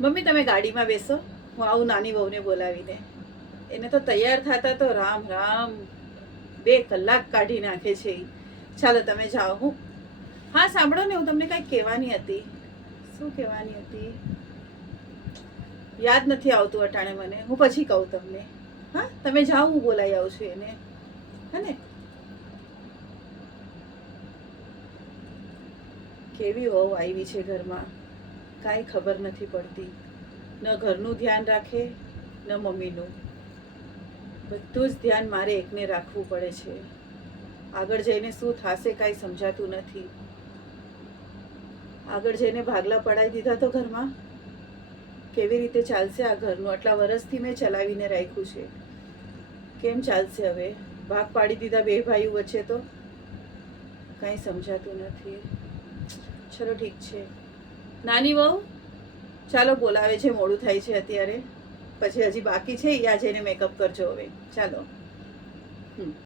Mummy તમે ગાડીમાં બેસો, હું આવું નાની વહુને બોલાવીને. એને તો તૈયાર થતા તો રામ રામ 2 કલાક કાઢી નાખે છે ઈ. ચાલો તમે જાઓ. હા સાંભળો ને, હું તમને કંઈક કહેવાની હતી. શું કહેવાની હતી યાદ નથી આવતું અટાણે મને. હું પછી કહું તમને. હા તમે જાઓ, હું બોલાઈ આવું છું એને. હે ને? કેવી વહુ આવી છે ઘરમાં, કાંઈ ખબર નથી પડતી. ન ઘરનું ધ્યાન રાખે ન મમ્મીનું. બધું જ ધ્યાન મારે એકને રાખવું પડે છે. આગળ જઈને શું થશે કાંઈ સમજાતું નથી. આગળ જઈને ભાગલા પડાવી દીધા તો ઘરમાં કેવી રીતે ચાલશે આ ઘરનું? આટલા વર્ષથી મેં ચલાવીને રાખ્યું છે, કેમ ચાલશે હવે? ભાગ પાડી દીધા 2 ભાઈઓ વચ્ચે તો કાંઈ સમજાતું નથી. ચલો ઠીક છે. નાની વહુ ચાલો બોલાવે છે, મોડું થાય છે અત્યારે. પછી હજી બાકી છે, યા જઈને મેકઅપ કરજો હવે. ચાલો.